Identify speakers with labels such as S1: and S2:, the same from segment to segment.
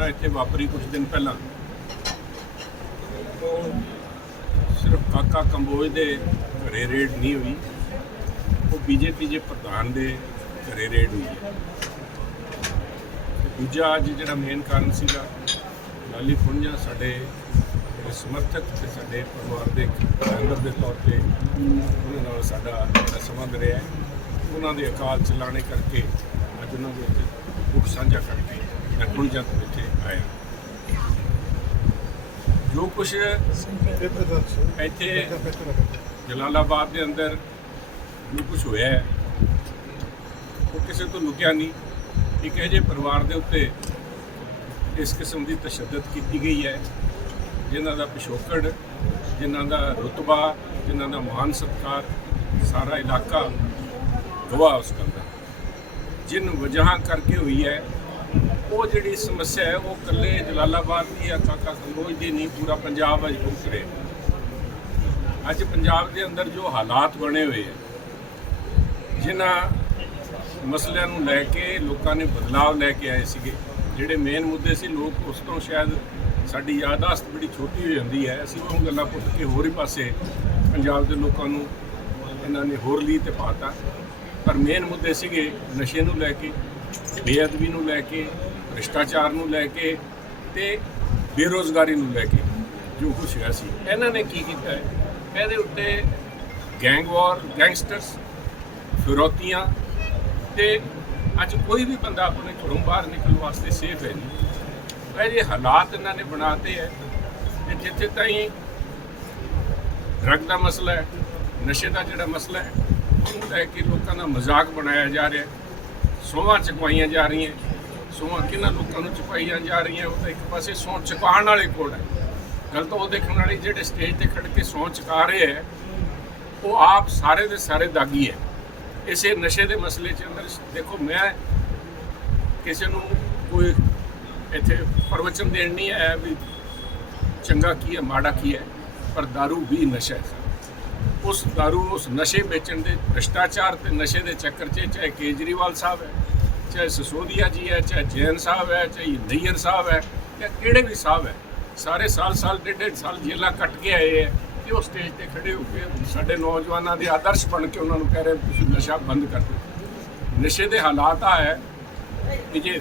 S1: ਘਟਨਾ ਇੱਥੇ ਵਾਪਰੀ ਕੁਝ ਦਿਨ ਪਹਿਲਾਂ। ਸਿਰਫ ਕਾਕਾ ਕੰਬੋਜ ਦੇ ਘਰੇ ਰੇਡ ਨਹੀਂ ਹੋਈ। ਉਹ ਬੀਜੇਪੀ ਦੇ ਪ੍ਰਧਾਨ ਦੇ ਘਰੇ ਰੇਡ ਹੋਈ। ਦੂਜਾ ਅੱਜ ਜਿਹੜਾ ਮੇਨ ਕਾਰਨ ਸੀਗਾ ਲਾਲੀ ਪੁੰਜਾ ਸਾਡੇ ਸਮਰਥਕ ਤੇ ਸਾਡੇ ਪਰਿਵਾਰ ਦੇ ਮੈਂਬਰ ਦੇ ਤੌਰ ਤੇ ਉਹਨਾਂ ਨਾਲ ਸਾਡਾ ਜਿਹੜਾ ਸੰਬੰਧ ਰਿਹਾ ਉਹਨਾਂ ਦੇ ਅਕਾਲ ਚਲਾਣੇ ਕਰਕੇ ਅੱਜ ਉਹਨਾਂ ਦੇ ਉੱਤੇ ਦੁੱਖ ਸਾਂਝਾ ਕਰਕੇ ਮੈਂ ਪੁੰਜਾ ਇੱਥੇ ਆਇਆ। ਜੋ ਕੁਝ ਇੱਥੇ ਜਲਾਲਾਬਾਦ ਦੇ ਅੰਦਰ ਜੋ ਕੁਝ ਹੋਇਆ ਹੈ, ਉਹ ਕਿਸੇ ਤੋਂ ਲੁਕਿਆ ਨਹੀਂ। ਇੱਕ ਇਹ ਜਿਹੇ ਪਰਿਵਾਰ ਦੇ ਉੱਤੇ ਇਸ ਕਿਸਮ ਦੀ ਤਸ਼ੱਦਦ ਕੀਤੀ ਗਈ ਹੈ, ਜਿਨ੍ਹਾਂ ਦਾ ਪਿਛੋਕੜ, ਜਿਨ੍ਹਾਂ ਦਾ ਰੁਤਬਾ, ਜਿਨ੍ਹਾਂ ਦਾ ਮਾਨ ਸਤਕਾਰ ਸਾਰਾ ਇਲਾਕਾ ਗਵਾਹ ਉਸ ਗੱਲ ਦਾ। ਜਿਨ ਵਜ੍ਹਾ ਕਰਕੇ ਹੋਈ ਹੈ ਉਹ ਜਿਹੜੀ ਸਮੱਸਿਆ ਹੈ, ਉਹ ਇਕੱਲੇ ਜਲਾਲਾਬਾਦ ਦੀ ਜਾਂ ਕਾਕਾ ਕੰਬੋਜ ਦੀ ਨਹੀਂ, ਪੂਰਾ ਪੰਜਾਬ ਅੱਜ ਭੁਗਤ ਰਿਹਾ ਅੱਜ ਪੰਜਾਬ ਦੇ ਅੰਦਰ ਜੋ ਹਾਲਾਤ ਬਣੇ ਹੋਏ ਹੈ ਜਿਨ੍ਹਾਂ ਮਸਲਿਆਂ ਨੂੰ ਲੈ ਕੇ ਲੋਕਾਂ ਨੇ ਬਦਲਾਅ ਲੈ ਕੇ ਆਏ ਸੀਗੇ, ਜਿਹੜੇ ਮੇਨ ਮੁੱਦੇ ਸੀ, ਲੋਕ ਉਸ ਤੋਂ ਸ਼ਾਇਦ ਸਾਡੀ ਯਾਦਾਸ਼ਤ ਬੜੀ ਛੋਟੀ ਹੋ ਜਾਂਦੀ ਹੈ। ਅਸੀਂ ਉਹ ਗੱਲਾਂ ਪੁੱਟ ਕੇ ਹੋਰ ਹੀ ਪਾਸੇ ਪੰਜਾਬ ਦੇ ਲੋਕਾਂ ਨੂੰ ਇਹਨਾਂ ਨੇ ਹੋਰ ਲਈ ਤੇ ਪਾਤਾ। ਪਰ ਮੇਨ ਮੁੱਦੇ ਸੀਗੇ ਨਸ਼ੇ ਨੂੰ ਲੈ ਕੇ ਬੇਅਦਬੀ ਨੂੰ ਲੈ ਕੇ, ਭ੍ਰਿਸ਼ਟਾਚਾਰ ਨੂੰ ਲੈ ਕੇ ਤੇ ਬੇਰੋਜ਼ਗਾਰੀ ਨੂੰ ਲੈ ਕੇ ਜੋ ਕੁਛ ਹੋਇਆ ਸੀ। ਇਹਨਾਂ ਨੇ ਕੀ ਕੀਤਾ ਹੈ? ਇਹਦੇ ਉੱਤੇ ਗੈਂਗ ਵਾਰ ਗੈਂਗਸਟਰਸ ਫਿਰੌਤੀਆਂ ਤੇ ਅੱਜ ਕੋਈ ਵੀ ਬੰਦਾ ਆਪਣੇ ਘਰੋਂ ਬਾਹਰ ਨਿਕਲਣ ਵਾਸਤੇ ਸੇਫ ਹੈ ਨਹੀਂ। ਇਹ ਜਿਹੇ ਹਾਲਾਤ ਇਹਨਾਂ ਨੇ ਬਣਾਤੇ ਹੈ ਕਿ ਜਿੱਥੇ ਤਾਈਂ ਡਰਗ ਦਾ ਮਸਲਾ ਹੈ, ਨਸ਼ੇ ਦਾ ਜਿਹੜਾ ਮਸਲਾ ਹੈ, ਉਹਨੂੰ ਲੈ ਕੇ ਲੋਕਾਂ ਦਾ ਮਜ਼ਾਕ ਬਣਾਇਆ ਜਾ ਰਿਹਾ ਹੈ। ਸੋਹਾਂ ਚਕਵਾਈਆਂ ਜਾ ਰਹੀਆਂ। ਸੋਹਾਂ ਕਿਹਨਾਂ ਲੋਕਾਂ ਨੂੰ ਚੁਕਾਈਆਂ ਜਾ ਰਹੀਆਂ, ਉਹ ਤਾਂ ਇੱਕ ਪਾਸੇ ਸੌਂ ਚੁਕਾਉਣ ਵਾਲੇ ਕੋਲ ਹੈ। ਗੱਲ ਤਾਂ ਉਹ ਦੇਖਣ ਵਾਲੀ ਜਿਹੜੇ ਸਟੇਜ ਤੇ ਖੜ ਕੇ ਸੌਂ ਚੁਕਾ ਰਹੇ ਹੈ, ਉਹ ਆਪ ਸਾਰੇ ਦੇ ਸਾਰੇ ਦਾਗੀ ਹੈ। ਇਸੇ ਨਸ਼ੇ ਦੇ ਮਸਲੇ 'ਚ ਅੰਦਰ ਦੇਖੋ, ਮੈਂ ਕਿਸੇ ਨੂੰ ਕੋਈ ਇੱਥੇ ਪ੍ਰਵਚਨ ਦੇਣ ਨਹੀਂ ਆਇਆ ਵੀ ਚੰਗਾ ਕੀ ਹੈ, ਮਾੜਾ ਕੀ ਹੈ, ਪਰ दारू ਵੀ ਨਸ਼ਾ ਹੈ। ਉਸ दारू ਉਸ ਨਸ਼ੇ ਵੇਚਣ ਦੇ ਭ੍ਰਿਸ਼ਟਾਚਾਰ ਤੇ ਨਸ਼ੇ ਦੇ ਚੱਕਰ 'ਚ ਚਾਹੇ ਕੇਜਰੀਵਾਲ ਸਾਹਿਬ ਹੈ, ਚਾਹੇ ਸਸੋਦੀਆ ਜੀ ਹੈ, ਚਾਹੇ ਜੈਨ ਸਾਹਿਬ ਹੈ, ਚਾਹੇ ਨਈਅਰ ਸਾਹਿਬ ਹੈ, ਜਾਂ ਕਿਹੜੇ ਵੀ ਸਾਹਿਬ ਹੈ, ਸਾਰੇ ਸਾਲ ਸਾਲ, ਡੇਢ ਡੇਢ ਸਾਲ ਜੇਲਾਂ ਕੱਟ ਕੇ ਆਏ ਹੈ ਕਿ ਉਹ ਸਟੇਜ ਤੇ ਖੜੇ ਹੋ ਕੇ ਸਾਡੇ ਨੌਜਵਾਨਾਂ ਦੇ ਆਦਰਸ਼ ਬਣ ਕੇ ਉਹਨਾਂ ਨੂੰ ਕਹਿ ਰਹੇ ਤੁਸੀਂ ਨਸ਼ਾ ਬੰਦ ਕਰ ਦਿਓ। ਨਸ਼ੇ ਦੇ ਹਾਲਾਤ ਆ ਹੈ ਕਿ ਜੇ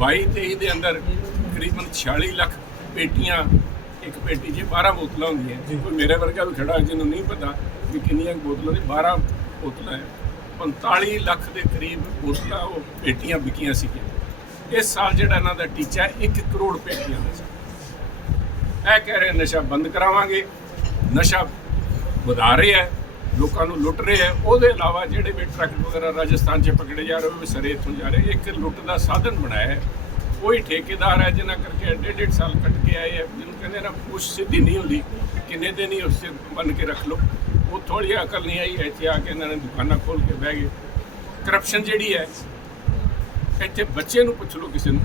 S1: 22 23 ਦੇ ਅੰਦਰ ਤਕਰੀਬਨ 46 ਲੱਖ ਪੇਟੀਆਂ ਇੱਕ ਪੇਟੀ 'ਚ 12 ਬੋਤਲਾਂ ਹੁੰਦੀਆਂ ਕੋਈ ਮੇਰੇ ਵਰਗਾ ਵੀ ਖੜਾ ਜਿਹਨੂੰ ਨਹੀਂ ਪਤਾ ਵੀ ਕਿੰਨੀਆਂ ਕੁ ਬੋਤਲਾਂ ਨੇ 12 ਬੋਤਲਾਂ ਹੈ। 45 ਲੱਖ ਦੇ ਕਰੀਬ ਬੋਤਲਾਂ ਉਹ ਪੇਟੀਆਂ ਵਿਕੀਆਂ ਸੀਗੀਆਂ। ਇਸ ਸਾਲ ਜਿਹੜਾ ਇਹਨਾਂ ਦਾ ਟੀਚਾ ਹੈ 1 ਕਰੋੜ ਪੇਟੀਆਂ ਦਾ ਸੀ। ਇਹ ਕਹਿ ਰਹੇ ਨਸ਼ਾ ਬੰਦ ਕਰਾਵਾਂਗੇ। ਨਸ਼ਾ ਵਧਾ ਰਹੇ ਹੈ ਲੋਕਾਂ ਨੂੰ ਲੁੱਟ ਰਹੇ ਹੈ ਉਹਦੇ ਇਲਾਵਾ ਜਿਹੜੇ ਵੀ ਟਰੱਕ ਵਗੈਰਾ ਰਾਜਸਥਾਨ 'ਚ ਪਕੜੇ ਜਾ ਰਹੇ ਉਹ ਵੀ ਸਾਰੇ ਇੱਥੋਂ ਜਾ ਰਹੇ ਇੱਕ ਲੁੱਟ ਦਾ ਸਾਧਨ ਬਣਾਇਆ ਹੈ। ਕੋਈ ਠੇਕੇਦਾਰ ਹੈ ਜਿਹਨਾਂ ਕਰਕੇ ਡੇਢ ਡੇਢ ਸਾਲ ਕੱਟ ਕੇ ਆਏ ਹੈ, ਜਿਹਨੂੰ ਕਹਿੰਦੇ ਨਾ ਪੁਸ਼ ਸਿੱਧੀ ਨਹੀਂ ਹੁੰਦੀ, ਕਿੰਨੇ ਦਿਨ ਹੀ ਉਸ ਬਣ ਕੇ ਰੱਖ ਲਓ। ਉਹ ਥੋੜੀ ਅਕਲ ਨਹੀਂ ਆਈ, ਇੱਥੇ ਆ ਕੇ ਇਹਨਾਂ ਨੇ ਦੁਕਾਨਾਂ ਖੋਲ ਕੇ ਬਹਿ ਗਏ। ਕਰਪਸ਼ਨ ਜਿਹੜੀ ਹੈ, ਇੱਥੇ ਬੱਚੇ ਨੂੰ ਪੁੱਛ ਲਓ ਕਿਸੇ ਨੂੰ।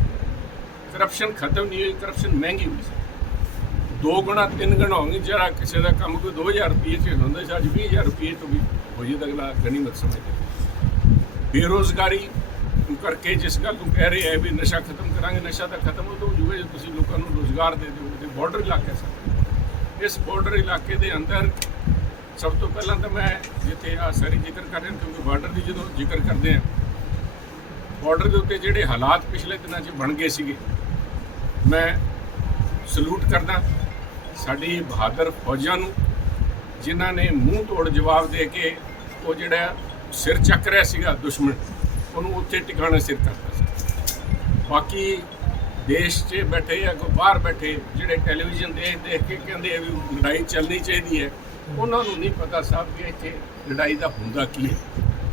S1: ਕਰਪਸ਼ਨ ਖਤਮ ਨਹੀਂ ਹੋਈ ਕਰਪਸ਼ਨ ਮਹਿੰਗੀ ਹੋਈ। ਸੀ ਦੋ ਗੁਣਾ ਤਿੰਨ ਗੁਣਾ ਹੋਣਗੇ, ਜਿਹੜਾ ਕਿਸੇ ਦਾ ਕੰਮ ਕੋਈ 2000 ਰੁਪਏ ਚ ਹੁੰਦਾ ਸੀ ਅੱਜ 20000 ਰੁਪਏ ਤੋਂ ਵੀ ਹੋ ਜੇ ਤਾਂ ਅਗਲਾ ਗਣੀਮਤ ਸਮਝਦਾ। ਬੇਰੋਜ਼ਗਾਰੀ ਕਰਕੇ ਜਿਸ ਗੱਲ ਨੂੰ ਕਹਿ ਰਹੇ ਹੈ ਵੀ ਨਸ਼ਾ ਖਤਮ ਕਰਾਂਗੇ, ਨਸ਼ਾ ਤਾਂ ਖਤਮ ਹੋ ਜਾਊਗਾ ਜੇ ਤੁਸੀਂ ਲੋਕਾਂ ਨੂੰ ਰੋਜ਼ਗਾਰ ਦੇ ਦਿਓ ਦਿਓਗੇ ਬਾਰਡਰ ਇਲਾਕਾ ਸਨ। ਇਸ ਬਾਰਡਰ ਇਲਾਕੇ ਦੇ ਅੰਦਰ ਸਭ ਤੋਂ ਪਹਿਲਾਂ ਤਾਂ ਮੈਂ ਜਿੱਥੇ ਆ ਸਾਰੀ ਜ਼ਿਕਰ ਕਰ ਰਿਹਾ, ਕਿਉਂਕਿ ਬਾਰਡਰ ਦੀ ਜਦੋਂ ਜ਼ਿਕਰ ਕਰਦੇ ਆ ਬਾਰਡਰ ਦੇ ਉੱਤੇ ਜਿਹੜੇ ਹਾਲਾਤ ਪਿਛਲੇ ਦਿਨਾਂ 'ਚ ਬਣ ਗਏ ਸੀਗੇ, ਮੈਂ ਸਲੂਟ ਕਰਦਾ ਸਾਡੀ ਬਹਾਦਰ ਫੌਜਾਂ ਨੂੰ, ਜਿਨ੍ਹਾਂ ਨੇ ਮੂੰਹ ਤੋੜ ਜਵਾਬ ਦੇ ਕੇ ਉਹ ਜਿਹੜਾ ਸਿਰ ਚੱਕ ਰਿਹਾ ਸੀਗਾ ਦੁਸ਼ਮਣ। ਉਹਨੂੰ ਉੱਥੇ ਟਿਕਾਣਾ ਸਿਰ ਕਰਦਾ ਸੀ। ਬਾਕੀ ਦੇਸ਼ 'ਚ ਬੈਠੇ ਜਾਂ ਕੋਈ ਬਾਹਰ ਬੈਠੇ ਜਿਹੜੇ ਟੈਲੀਵਿਜ਼ਨ ਦੇਖ ਦੇਖ ਕੇ ਕਹਿੰਦੇ ਆ ਵੀ ਲੜਾਈ ਚੱਲਣੀ ਚਾਹੀਦੀ ਹੈ, ਉਹਨਾਂ ਨੂੰ ਨਹੀਂ ਪਤਾ ਸਾਹਿਬ ਕਿ ਇੱਥੇ ਲੜਾਈ ਦਾ ਹੁੰਦਾ ਕੀ ਹੈ।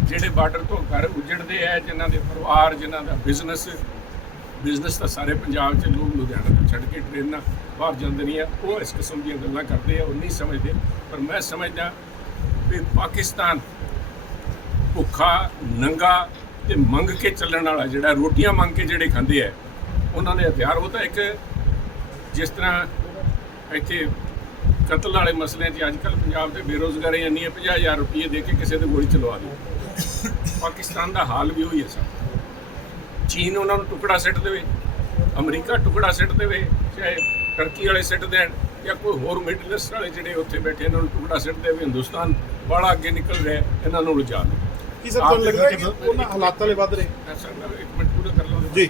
S1: ਜਿਹੜੇ ਬਾਰਡਰ ਤੋਂ ਘਰ ਉਜੜਦੇ ਆ, ਜਿਨ੍ਹਾਂ ਦੇ ਪਰਿਵਾਰ, ਜਿਨ੍ਹਾਂ ਦਾ ਬਿਜ਼ਨਸ ਬਿਜ਼ਨਸ ਤਾਂ ਸਾਰੇ ਪੰਜਾਬ 'ਚ ਲੋਕ ਲੁਧਿਆਣਾ ਤੋਂ ਛੱਡ ਕੇ ਟ੍ਰੇਨਾਂ ਬਾਹਰ ਜਾਂਦੇ ਨਹੀਂ ਆ ਉਹ ਇਸ ਕਿਸਮ ਦੀਆਂ ਗੱਲਾਂ ਕਰਦੇ ਆ, ਉਹ ਨਹੀਂ ਸਮਝਦੇ। ਪਰ ਮੈਂ ਸਮਝਦਾ ਵੀ ਪਾਕਿਸਤਾਨ ਭੁੱਖਾ, ਨੰਗਾ ਤੇ ਮੰਗ ਕੇ ਚੱਲਣ ਵਾਲਾ ਜਿਹੜਾ ਰੋਟੀਆਂ ਮੰਗ ਕੇ ਜਿਹੜੇ ਖਾਂਦੇ ਆ, ਉਹਨਾਂ ਦੇ ਹਥਿਆਰ ਉਹ ਤਾਂ ਇੱਕ ਜਿਸ ਤਰ੍ਹਾਂ ਇੱਥੇ ਕਤਲ ਵਾਲੇ ਮਸਲਿਆਂ 'ਚ ਅੱਜ ਅੱਜਕੱਲ ਪੰਜਾਬ ਦੇ ਬੇਰੋਜ਼ਗਾਰੀ ਇੰਨੀ ਹੈ 50000 ਰੁਪਏ ਦੇ ਕੇ ਕਿਸੇ ਦੇ ਗੋਲੀ ਚਲਵਾ ਦਿਓ। ਪਾਕਿਸਤਾਨ ਦਾ ਹਾਲ ਵੀ ਉਹੀ ਹੈ ਸਭ। ਚੀਨ ਉਹਨਾਂ ਨੂੰ ਟੁਕੜਾ ਸਿੱਟ ਦੇਵੇ, ਅਮਰੀਕਾ ਟੁਕੜਾ ਸਿੱਟ ਦੇਵੇ, ਚਾਹੇ ਟਰਕੀ ਵਾਲੇ ਸਿੱਟ ਦੇਣ ਜਾਂ ਕੋਈ ਹੋਰ ਮਿਡਲ ਈਸਟ ਵਾਲੇ ਜਿਹੜੇ ਉੱਥੇ ਬੈਠੇ, ਇਹਨਾਂ ਨੂੰ ਟੁਕੜਾ ਸਿੱਟ ਦੇਵੇ, ਹਿੰਦੁਸਤਾਨ ਬੜਾ ਅੱਗੇ ਨਿਕਲ ਰਿਹਾ, ਇਹਨਾਂ ਨੂੰ ਰੁਝਾ ਦੇ
S2: ਕੀ ਸਰ ਤੁਹਾਨੂੰ ਲੱਗਦਾ ਕਿ ਉਹਨਾਂ ਹਾਲਾਤਾਂ ਲਈ ਵੱਧ ਰਹੇ?
S1: ਇੱਕ ਮਿੰਟ ਪੂਰਾ ਕਰ ਲਵਾਂ
S2: ਜੀ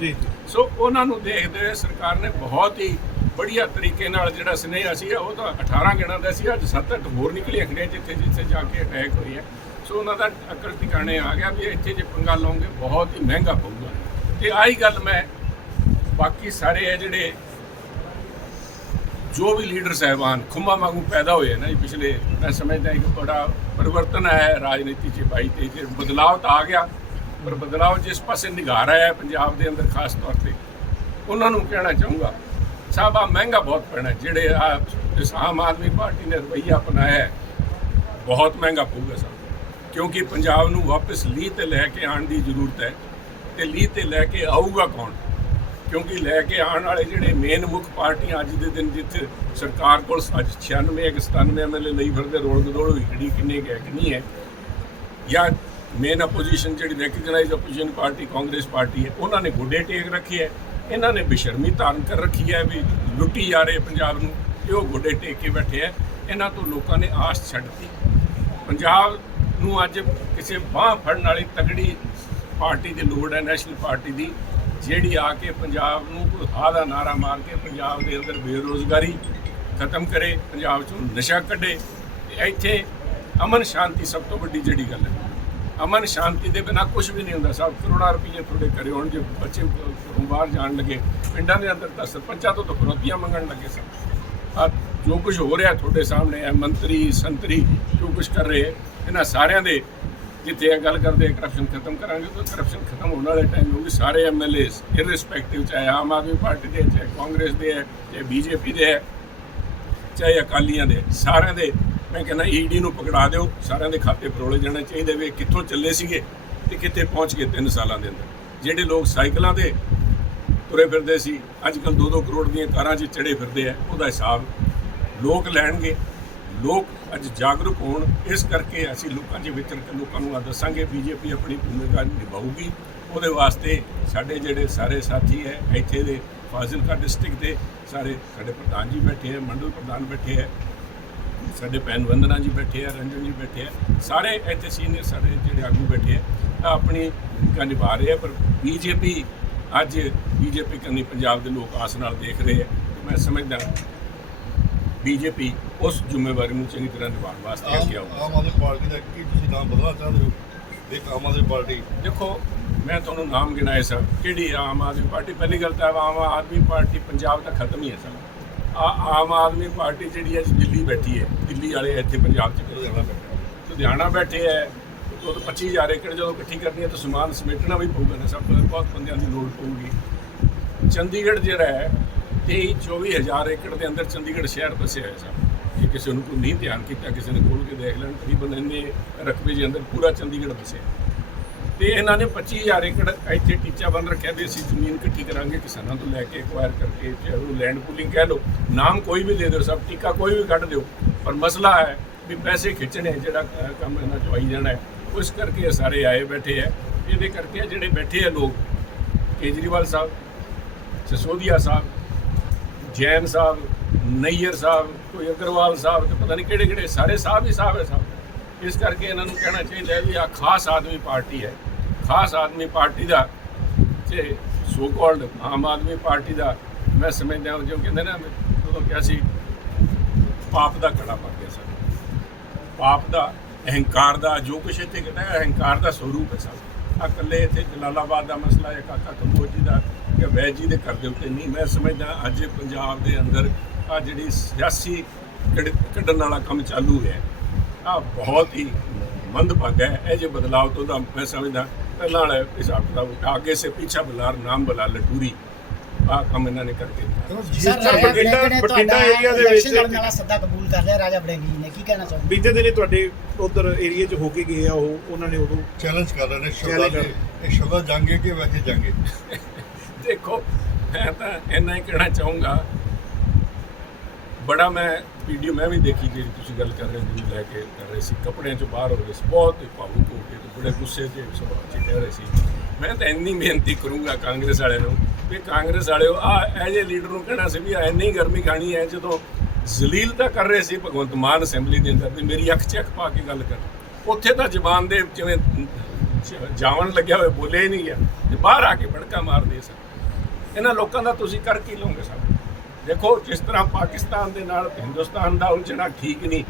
S2: ਜੀ।
S1: ਸੋ ਉਹਨਾਂ ਨੂੰ ਦੇਖਦੇ ਹੋਏ ਸਰਕਾਰ ਨੇ ਬਹੁਤ ਹੀ ਬੜੀਆ ਤਰੀਕੇ ਨਾਲ ਜਿਹੜਾ ਸੁਨੇਹਾ ਸੀ ਉਹ ਤਾਂ 18 ਗਿਣਾ ਦਾ ਸੀ ਅੱਜ 7-8 ਹੋਰ ਨਿਕਲੀਆਂ ਖੜੀਆਂ ਜਿੱਥੇ ਜਿੱਥੇ ਜਾ ਕੇ ਅਟੈਕ ਹੋਈ ਹੈ। ਸੋ ਉਹਨਾਂ ਦਾ ਅਕਲ ਟਿਕਾਣੇ ਆ ਗਿਆ ਵੀ ਇੱਥੇ ਜੇ ਪੰਗਾ ਲਾਉਂਗੇ ਬਹੁਤ ਹੀ ਮਹਿੰਗਾ ਪਊਗਾ। ਤੇ ਆਹੀ ਗੱਲ ਮੈਂ ਬਾਕੀ ਸਾਰੇ ਜਿਹੜੇ ਜੋ ਵੀ ਲੀਡਰ ਸਹਿਬਾਨ ਖੁੰਮਾ ਵਾਂਗੂ ਪੈਦਾ ਹੋਏ ਨਾ ਜੀ, ਪਿਛਲੇ ਮੈਂ ਸਮਝਦਾ ਇੱਕ ਬੜਾ ਪਰਿਵਰਤਨ ਆਇਆ ਰਾਜਨੀਤੀ 'ਚ ਬਾਈ ਤੇ ਜੇ ਬਦਲਾਅ ਤਾਂ ਆ ਗਿਆ, ਪਰ ਬਦਲਾਅ ਜਿਸ ਪਾਸੇ ਨਿਗਾਰ ਆਇਆ ਹੈ ਪੰਜਾਬ ਦੇ ਅੰਦਰ ਖਾਸ ਤੌਰ ਤੇ, ਉਹਨਾਂ ਨੂੰ ਕਹਿਣਾ ਚਾਹੂੰਗਾ ਸਾਹਿਬ ਆ ਮਹਿੰਗਾ ਬਹੁਤ ਪੈਣਾ, ਜਿਹੜੇ ਆ ਇਸ ਆਮ ਆਦਮੀ ਪਾਰਟੀ ਨੇ ਰਵਈਆ ਅਪਣਾਇਆ ਬਹੁਤ ਮਹਿੰਗਾ ਪਊਗਾ ਸਾਹਿਬ ਕਿਉਂਕਿ ਪੰਜਾਬ ਨੂੰ ਵਾਪਸ ਲੀਹ ਤੇ ਲੈ ਕੇ ਆਉਣ ਦੀ ਜ਼ਰੂਰਤ ਹੈ, ਤੇ ਲੀਹ ਤੇ ਲੈ ਕੇ ਆਊਗਾ ਕੌਣ? ਕਿਉਂਕਿ ਲੈ ਕੇ ਆਉਣ ਵਾਲੇ ਜਿਹੜੇ ਮੇਨ ਮੁੱਖ ਪਾਰਟੀਆਂ ਅੱਜ ਦੇ ਦਿਨ ਜਿੱਥੇ ਸਰਕਾਰ ਕੋਲ ਅੱਜ 96 ਇੱਕ 97 ਐਮਐਲਏ ਲਈ ਫਿਰਦੇ ਰੋਲ ਗਦੋੜ ਹੋਈ ਖੜੀ ਕਿੰਨੇ ਗਏ, ਕਿੰਨੀ ਹੈ, ਜਾਂ ਮੇਨ ਆਪੋਜੀਸ਼ਨ ਜਿਹੜੀ recognise opposition party, Congress party ਹੈ, ਉਹਨਾਂ ਨੇ ਗੋਡੇ ਟੇਕ ਰੱਖੀ ਹੈ, ਇਹਨਾਂ ਨੇ ਬਿਸ਼ਰਮੀ ਧਾਰਨ ਕਰ ਰੱਖੀ ਹੈ ਵੀ ਲੁੱਟੀ ਜਾ ਰਹੇ ਪੰਜਾਬ ਨੂੰ, ਤੇ ਉਹ ਗੋਡੇ ਟੇਕ ਕੇ ਬੈਠੇ ਹੈ, ਇਹਨਾਂ ਤੋਂ ਲੋਕਾਂ ਨੇ ਆਸ ਛੱਡਤੀ ਪੰਜਾਬ ਨੂੰ ਅੱਜ ਕਿਸੇ ਬਾਹ ਫੜਨ ਵਾਲੀ ਤਗੜੀ ਪਾਰਟੀ ਦੀ ਲੋੜ ਹੈ, ਨੈਸ਼ਨਲ ਪਾਰਟੀ ਦੀ ਜਿਹੜੀ ਆ ਕੇ ਪੰਜਾਬ ਨੂੰ ਕੋਈ ਹਾਹ ਦਾ ਨਾਰਾ ਮਾਰ ਕੇ ਪੰਜਾਬ ਦੇ ਅੰਦਰ ਬੇਰੋਜ਼ਗਾਰੀ ਖਤਮ ਕਰੇ, ਪੰਜਾਬ ਚੋਂ ਨਸ਼ਾ ਕੱਢੇ, ਤੇ ਇੱਥੇ ਅਮਨ ਸ਼ਾਂਤੀ ਸਭ ਤੋਂ ਵੱਡੀ ਜਿਹੜੀ ਗੱਲ ਹੈ। ਅਮਨ ਸ਼ਾਂਤੀ ਦੇ ਬਿਨਾ ਕੁਝ ਵੀ ਨਹੀਂ ਹੁੰਦਾ, ਸਭ ਕਰੋੜਾਂ ਰੁਪਏ ਤੁਹਾਡੇ ਘਰੇ ਹੋਣ ਜੇ ਬੱਚੇ ਬਾਹਰ ਜਾਣ ਲੱਗੇ, ਪਿੰਡਾਂ ਦੇ ਅੰਦਰ ਤਾਂ ਸਰਪੰਚਾਂ ਤੋਂ ਤਾਂ ਫਰੋਤੀਆਂ ਮੰਗਣ ਲੱਗੇ ਸਭ। ਆ ਜੋ ਕੁਝ ਹੋ ਰਿਹਾ ਤੁਹਾਡੇ ਸਾਹਮਣੇ ਹੈ ਮੰਤਰੀ, ਸੰਤਰੀ ਜੋ ਕੁਝ ਕਰ ਰਹੇ, ਇਹਨਾਂ ਸਾਰਿਆਂ ਦੇ ਜਿੱਥੇ ਇਹ ਗੱਲ ਕਰਦੇ ਕਰਪਸ਼ਨ ਖਤਮ ਕਰਾਂਗੇ ਤਾਂ ਕਰਪਸ਼ਨ ਖਤਮ ਹੋਣ ਵਾਲੇ ਟਾਈਮ ਹੋਊਗੀ। ਸਾਰੇ ਐਮਐਲਏਸ ਇਰਰਿਸਪੈਕਟਿਵ ਚਾਹੇ ਆਮ ਆਦਮੀ ਪਾਰਟੀ ਦੇ, ਚਾਹੇ ਕਾਂਗਰਸ ਦੇ ਹੈ, ਚਾਹੇ ਬੀਜੇਪੀ ਦੇ ਹੈ, ਚਾਹੇ ਅਕਾਲੀਆਂ ਦੇ, ਸਾਰਿਆਂ ਦੇ, ਮੈਂ ਕਹਿੰਦਾ ਈਡੀ ਨੂੰ ਪਕੜਾ ਦਿਓ, ਸਾਰਿਆਂ ਦੇ ਖਾਤੇ ਫਰੋਲੇ ਜਾਣੇ ਚਾਹੀਦੇ ਵੀ ਕਿੱਥੋਂ ਚੱਲੇ ਸੀਗੇ ਤੇ ਕਿੱਥੇ ਪਹੁੰਚ ਗਏ 3 ਸਾਲਾਂ ਦੇ ਅੰਦਰ। ਜਿਹੜੇ ਲੋਕ ਸਾਈਕਲਾਂ ਤੇ ਤੁਰੇ ਫਿਰਦੇ ਸੀ ਅੱਜ ਕੱਲ 2-2 ਕਰੋੜ ਦੀਆਂ ਕਾਰਾਂ 'ਚ ਚੜੇ ਫਿਰਦੇ ਆ, ਉਹਦਾ ਹਿਸਾਬ ਲੋਕ ਲੈਣਗੇ, ਲੋਕ ਅੱਜ ਜਾਗਰੂਕ ਹੋਣ, ਇਸ ਕਰਕੇ ਅਸੀਂ ਲੋਕਾਂ 'ਚ ਵਿਚਰ ਕੇ ਲੋਕਾਂ ਨੂੰ ਆ ਦੱਸਾਂਗੇ, ਬੀਜੇਪੀ ਆਪਣੀ ਭੂਮਿਕਾ ਨਿਭਾਊਗੀ। ਉਹਦੇ ਵਾਸਤੇ ਸਾਡੇ ਜਿਹੜੇ ਸਾਰੇ ਸਾਥੀ ਹੈ, ਇੱਥੇ ਦੇ ਫਾਜ਼ਿਲਕਾ ਡਿਸਟ੍ਰਿਕਟ ਦੇ ਸਾਰੇ ਸਾਡੇ ਪ੍ਰਧਾਨ ਜੀ ਬੈਠੇ ਹੈ, ਮੰਡਲ ਪ੍ਰਧਾਨ ਬੈਠੇ ਹੈ, ਸਾਡੇ ਭੈਣ ਵੰਦਨਾ ਜੀ ਬੈਠੇ ਆ ਰੰਜਨ ਜੀ ਬੈਠੇ ਆ ਸਾਰੇ ਇੱਥੇ ਸੀਨੀਅਰ ਸਾਡੇ ਜਿਹੜੇ ਆਗੂ ਬੈਠੇ ਆ ਆਪਣੀ ਭੂਮਿਕਾ ਨਿਭਾ ਰਹੇ ਆ ਪਰ ਬੀਜੇਪੀ ਅੱਜ ਬੀਜੇਪੀ ਕੰਨੀ ਪੰਜਾਬ ਦੇ ਲੋਕ ਆਸ ਨਾਲ ਦੇਖ ਰਹੇ ਆ ਮੈਂ ਸਮਝਦਾ ਬੀਜੇਪੀ ਉਸ ਜ਼ਿੰਮੇਵਾਰੀ ਨੂੰ ਚੰਗੀ ਤਰ੍ਹਾਂ ਨਿਭਾਉਣ ਵਾਸਤੇ ਅੱਗੇ ਆਊ
S3: ਆਮ ਆਦਮੀ ਪਾਰਟੀ ਦਾ ਕੀ ਤੁਸੀਂ ਨਾਮ ਬਦਲਣਾ ਚਾਹੁੰਦੇ ਹੋ? ਇੱਕ ਆਮ ਆਦਮੀ ਪਾਰਟੀ।
S1: ਦੇਖੋ ਮੈਂ ਤੁਹਾਨੂੰ ਨਾਮ ਗਿਣਾਏ ਸਭ ਕਿਹੜੀ ਆਮ ਆਦਮੀ ਪਾਰਟੀ? ਪਹਿਲੀ ਗੱਲ ਤਾਂ ਆਮ ਆਦਮੀ ਪਾਰਟੀ ਪੰਜਾਬ ਤਾਂ ਖਤਮ ਹੀ ਹੈ ਸਭ ਆ ਆਮ ਆਦਮੀ ਪਾਰਟੀ ਜਿਹੜੀ ਅੱਜ ਦਿੱਲੀ ਬੈਠੀ ਹੈ ਦਿੱਲੀ ਵਾਲੇ ਇੱਥੇ ਪੰਜਾਬ 'ਚ
S3: ਲੁਧਿਆਣਾ ਬੈਠਾ
S1: ਲੁਧਿਆਣਾ ਬੈਠੇ ਹੈ ਉਹ ਤਾਂ 25000 ਏਕੜ ਜਦੋਂ ਇਕੱਠੀ ਕਰਨੀ ਹੈ ਤਾਂ ਸਮਾਨ ਸਮੇਟਣਾ ਵੀ ਪਊਗਾ ਨਾ ਸਭ ਬਹੁਤ ਬੰਦਿਆਂ ਦੀ ਲੋੜ ਪਊਗੀ। ਚੰਡੀਗੜ੍ਹ ਜਿਹੜਾ ਹੈ 23 24000 ਏਕੜ ਦੇ ਅੰਦਰ ਚੰਡੀਗੜ੍ਹ ਸ਼ਹਿਰ ਵਸਿਆ ਹੈ ਸਭ ਇਹ ਕਿਸੇ ਨੂੰ ਕੋਈ ਨਹੀਂ ਧਿਆਨ ਕੀਤਾ, ਕਿਸੇ ਨੇ ਖੋਲ ਕੇ ਦੇਖ ਲੈਣ ਤਕਰੀਬਨ ਇੰਨੇ ਰਕਬੇ ਦੇ ਅੰਦਰ ਪੂਰਾ ਚੰਡੀਗੜ੍ਹ ਵਸਿਆ ਤੇ ਇਹਨਾਂ ਨੇ 25000 ਏਕੜ ਇੱਥੇ ਟੀਚਾ ਬੰਦ ਰੱਖਿਆ ਦੇ ਅਸੀਂ ਜ਼ਮੀਨ ਇਕੱਠੀ ਕਰਾਂਗੇ, ਕਿਸਾਨਾਂ ਤੋਂ ਲੈ ਕੇ ਐਕਵਾਇਰ ਕਰਕੇ ਚਾਹੇ ਉਹ ਲੈਂਡ ਪੂਲਿੰਗ ਕਹਿ ਲਓ, ਨਾਮ ਕੋਈ ਵੀ ਦੇ ਦਿਓ ਸਭ ਟੀਕਾ ਕੋਈ ਵੀ ਕੱਢ ਦਿਓ। ਪਰ ਮਸਲਾ ਹੈ ਵੀ ਪੈਸੇ ਖਿੱਚਣੇ, ਜਿਹੜਾ ਕੰਮ ਇਹਨਾਂ ਚੋਂ ਆਈ ਜਾਣਾ ਉਸ ਕਰਕੇ ਇਹ ਸਾਰੇ ਆਏ ਬੈਠੇ ਹੈ। ਇਹਦੇ ਕਰਕੇ ਜਿਹੜੇ ਬੈਠੇ ਆ ਲੋਕ, ਕੇਜਰੀਵਾਲ ਸਾਹਿਬ, ਸਸੋਦੀਆ ਸਾਹਿਬ ਜੈਨ ਸਾਹਿਬ, ਨਈਅਰ ਸਾਹਿਬ, ਕੋਈ ਅਗਰਵਾਲ ਸਾਹਿਬ ਤੇ ਪਤਾ ਨਹੀਂ ਕਿਹੜੇ ਕਿਹੜੇ ਸਾਰੇ ਸਾਹਿਬ ਹੀ ਸਾਹਿਬ ਹੈ ਸਾਹਿਬ ਇਸ ਕਰਕੇ ਇਹਨਾਂ ਨੂੰ ਕਹਿਣਾ ਚਾਹੀਦਾ ਹੈ ਵੀ ਆ ਖਾਸ ਆਦਮੀ ਪਾਰਟੀ ਹੈ। ਖਾਸ ਆਦਮੀ ਪਾਰਟੀ ਦਾ ਤੇ so called Aam Aadmi party ਦਾ ਮੈਂ ਸਮਝਦਾ ਹਾਂ, ਜੋ ਕਹਿੰਦੇ ਨਾ ਉਦੋਂ ਕਿਹਾ ਸੀ ਪਾਪ ਦਾ ਕੜਾ ਪਾ ਗਿਆ ਸਰ ਪਾਪ ਦਾ, ਅਹੰਕਾਰ ਦਾ, ਜੋ ਕੁਛ ਇੱਥੇ ਕਹਿੰਦਾ ਅਹੰਕਾਰ ਦਾ ਸਰੂਪ ਹੈ ਸਭ। ਆ ਇਕੱਲੇ ਇੱਥੇ ਜਲਾਲਾਬਾਦ ਦਾ ਮਸਲਾ ਹੈ ਕਾਕਾ ਕੰਬੋਜ ਜੀ ਦਾ ਜਾਂ ਵੈਦ ਜੀ ਦੇ ਘਰ ਦੇ ਉੱਤੇ ਨਹੀਂ ਮੈਂ ਸਮਝਦਾ ਅੱਜ ਪੰਜਾਬ ਦੇ ਅੰਦਰ ਆ ਜਿਹੜੀ ਸਿਆਸੀ ਕੱਢ- ਕੱਢਣ ਵਾਲਾ ਕੰਮ ਚਾਲੂ ਹੈ ਆ ਬਹੁਤ ਹੀ ਮੰਦਭਾਗਾ ਹੈ ਇਹ ਜੇ ਬਦਲਾਅ ਤੋਂ ਦਾ ਮੈਂ ਸਮਝਦਾ ਪਹਿਲਾਂ ਵਾਲੇ ਹਿਸਾਬ ਕਿਤਾਬ ਆਗੇ ਸੇ ਪਿੱਛਾ ਬਲਾਰ ਨਾਮ ਬਲਾ ਲਟੂਰੀ ਆ ਕੰਮ ਇਹਨਾਂ ਨੇ ਕਰਕੇ
S2: ਸਰ, ਬਠਿੰਡਾ-
S4: ਬਠਿੰਡਾ
S2: area ਦੇ ਵਿੱਚ-
S4: ਲੜਨ ਵਾਲਾ ਸੱਦਾ ਕਬੂਲ ਕਰ ਲਿਆ ਰਾਜਾ ਵੜਿੰਗੀ ਜੀ ਨੇ ਕੀ ਕਹਿਣਾ ਚਾਹੁੰਦੇ
S2: ਬੀਤੇ ਦਿਨੇ ਤੁਹਾਡੇ ਉਧਰ ਏਰੀਆ 'ਚ ਹੋ ਕੇ ਗਏ ਆ ਉਹ ਉਹਨਾਂ ਨੇ ਉਦੋਂ
S3: ਚੈਲੰਜ ਕਰ ਰਹੇ ਨੇ ਸ਼ਬਦਾਂ ਇਹ ਸ਼ਬਦਾਂ ਜਾਂਗੇ ਕਿ ਵੈਸੇ ਜਾਂਗੇ?
S1: ਦੇਖੋ, ਮੈਂ ਤਾਂ ਇੰਨਾ ਹੀ ਕਹਿਣਾ ਚਾਹੂੰਗਾ। ਬੜਾ ਮੈਂ ਵੀਡੀਓ ਮੈਂ ਵੀ ਦੇਖੀ ਜਿਹੜੀ ਤੁਸੀਂ ਗੱਲ ਕਰ ਰਹੇ ਸੀ ਲੈ ਕੇ ਕਰ ਰਹੇ ਸੀ। ਕੱਪੜਿਆਂ ਚੋਂ ਬਾਹਰ ਹੋ ਗਏ ਸੀ, ਬਹੁਤ ਹੀ ਭਾਵੁਕ ਹੋ ਕੇ ਤੇ ਬੜੇ ਗੁੱਸੇ 'ਚ ਸੁਭਾਅ 'ਚ ਕਹਿ ਰਹੇ ਸੀ। ਮੈਂ ਤਾਂ ਇੰਨੀ ਬੇਨਤੀ ਕਰੂੰਗਾ ਕਾਂਗਰਸ ਵਾਲਿਆਂ ਨੂੰ ਵੀ ਕਾਂਗਰਸ ਵਾਲਿਓ, ਆ, ਇਹ ਜੇ ਲੀਡਰ ਨੂੰ ਕਹਿਣਾ ਸੀ ਵੀ ਐਨੀ ਗਰਮੀ ਖਾਣੀ ਹੈ, ਜਦੋਂ ਜ਼ਲੀਲ ਤਾਂ ਕਰ ਰਹੇ ਸੀ ਭਗਵੰਤ ਮਾਨ ਅਸੈਂਬਲੀ ਦੇ ਅੰਦਰ ਵੀ ਮੇਰੀ ਅੱਖ 'ਚ ਅੱਖ ਪਾ ਕੇ ਗੱਲ ਕਰ। ਉੱਥੇ ਤਾਂ ਜ਼ਬਾਨ ਦੇ ਜਿਵੇਂ ਜਾਵਣ ਲੱਗਿਆ ਹੋਇਆ ਬੋਲੇ ਨਹੀਂ ਗਿਆ ਤੇ ਬਾਹਰ ਆ ਕੇ ਭੜਕਾ ਮਾਰਦੇ ਸਨ। ਇਹਨਾਂ ਲੋਕਾਂ ਦਾ ਤੁਸੀਂ ਕਰ ਕੀ ਲਓਗੇ ਸਰ? ਦੇਖੋ, ਜਿਸ ਤਰ੍ਹਾਂ ਪਾਕਿਸਤਾਨ ਦੇ ਨਾਲ ਹਿੰਦੁਸਤਾਨ ਦਾ ਉਲਝਣਾ ਠੀਕ ਨਹੀਂ,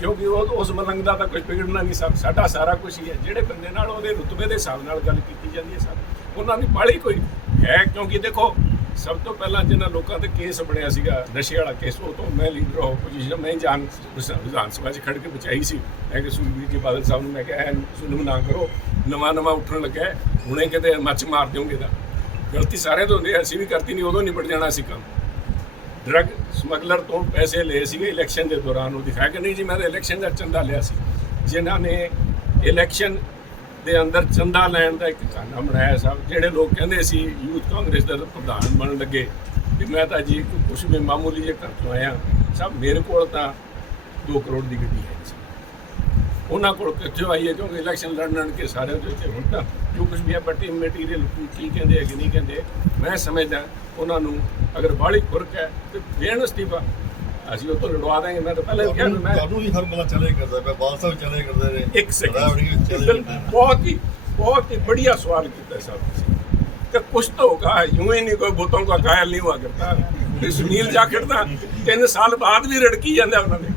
S1: ਕਿਉਂਕਿ ਉਹ ਉਸ ਮਲੰਗ ਦਾ ਤਾਂ ਕੁਝ ਵਿਗੜਨਾ ਨਹੀਂ ਸਭ ਸਾਡਾ ਸਾਰਾ ਕੁਝ ਹੀ ਹੈ। ਜਿਹੜੇ ਬੰਦੇ ਨਾਲ ਉਹਦੇ ਰੁਤਬੇ ਦੇ ਹਿਸਾਬ ਨਾਲ ਗੱਲ ਕੀਤੀ ਜਾਂਦੀ ਹੈ ਸਭ ਉਹਨਾਂ ਦੀ ਬਾਲੀ ਕੋਈ ਹੈ, ਕਿਉਂਕਿ ਦੇਖੋ, ਸਭ ਤੋਂ ਪਹਿਲਾਂ ਜਿਹਨਾਂ ਲੋਕਾਂ ਤੇ ਕੇਸ ਬਣਿਆ ਸੀਗਾ, ਨਸ਼ੇ ਵਾਲਾ ਕੇਸ, ਉਹ ਤੋਂ ਮੈਂ ਲੀਡਰ ਆਫ ਪੋਜੀਸ਼ਨ ਮੈਂ ਜਾਨ ਵਿਧਾਨ ਸਭਾ 'ਚ ਖੜ ਕੇ ਬਚਾਈ ਸੀ। ਮੈਂ ਕਿ ਸੁਖਬੀਰ ਜੀ ਬਾਦਲ ਸਾਹਿਬ ਨੂੰ ਮੈਂ ਕਿਹਾ, ਐਨ ਸੁਣੂ ਨਾ ਕਰੋ ਨਵਾਂ ਨਵਾਂ ਉੱਠਣ ਲੱਗਾ ਹੁਣੇ ਕਿਤੇ ਮੱਚ ਮਾਰ ਦਿਓਗੇ ਦਾ ਗਲਤੀ ਸਾਰਿਆਂ ਤੋਂ ਹੁੰਦੀ ਹੈ, ਅਸੀਂ ਵੀ ਕਰਤੀ ਨਹੀਂ, ਉਦੋਂ ਨਿਬੜ ਜਾਣਾ ਸੀ ਕੰਮ। ਡਰੱਗ ਸਮਗਲਰ ਤੋਂ ਪੈਸੇ ਲਏ ਸੀਗੇ ਇਲੈਕਸ਼ਨ ਦੇ ਦੌਰਾਨ ਉਹ ਦਿਖਾਇਆ ਕਿ ਨਹੀਂ ਜੀ, ਮੈਂ ਤਾਂ ਇਲੈਕਸ਼ਨ ਦਾ ਚੰਦਾ ਲਿਆ ਸੀ। ਜਿਨ੍ਹਾਂ ਨੇ ਇਲੈਕਸ਼ਨ ਦੇ ਅੰਦਰ ਚੰਦਾ ਲੈਣ ਦਾ ਇੱਕ ਕਾਨਾ ਬਣਾਇਆ ਸਾਹਿਬ ਜਿਹੜੇ ਲੋਕ ਕਹਿੰਦੇ ਸੀ, ਯੂਥ ਕਾਂਗਰਸ ਦਾ ਪ੍ਰਧਾਨ ਬਣਨ ਲੱਗੇ, ਵੀ ਮੈਂ ਤਾਂ ਜੀ ਕੁਝ ਵੀ ਮਾਮੂਲੀ ਜਿਹੇ ਘਰ ਤੋਂ ਆਇਆ, ਸਭ ਮੇਰੇ ਕੋਲ ਤਾਂ 2 ਕਰੋੜ ਦੀ ਗੱਡੀ ਹੈ ਸੀ ਉਹਨਾਂ ਕੋਲ ਕਿੱਥੇ ਆਈ ਹੈ ਕਿਉਂਕਿ ਇਲੈਕਸ਼ਨ ਲੜਨ ਕੇ ਸਾਰੇ ਦੇ ਉੱਤੇ ਹੁਣ ਤਾਂ ਜੋ ਕੁਝ ਵੀ ਹੈ ਬੱਟੀ ਮਟੀਰੀਅਲ ਕੀ ਕਹਿੰਦੇ ਹੈ ਕਿ ਨਹੀਂ ਕਹਿੰਦੇ ਮੈਂ ਸਮਝਦਾ ਉਹਨਾਂ ਨੂੰ ਅਗਰ ਬਾਹਲੀ ਖੁਰਕ ਹੈ ਤੇ ਦੇਣ ਅਸਤੀਫਾ ਅਸੀਂ ਉਹ ਤੋਂ ਲੜਵਾ ਦਾਂਗੇ ਮੈਂ ਤਾਂ ਪਹਿਲਾਂ ਹੀ ਕਿਹਾ ਵੀ ਮੈਂ
S3: ਤੁਹਾਨੂੰ ਵੀ ਹਰ ਮਲਾ ਚਲੇ ਕਰਦਾ ਪਿਆ ਬਾਲ ਸਾਹਿਬ ਚਲੇ ਕਰਦੇ ਨੇ
S1: ਇੱਕ ਸੈਕਿੰਡ
S3: ਰਾਵੜੀ ਵੀ ਚਲੇ
S1: ਬਿਲਕੁਲ,
S3: ਕਰਦੇ ਨੇ
S1: ਬਹੁਤ ਹੀ बहुत ही बढ़िया सवाल किया है साहब कि कुछ तो होगा यूं ही नहीं कोई भूतों का कायल नहीं हुआ करता ਵੀ ਸੁਨੀਲ ਜਾਖੜ ਦਾ 3 ਸਾਲ ਬਾਅਦ ਵੀ ਰੜਕੀ ਜਾਂਦਾ ਉਹਨਾਂ ਨੇ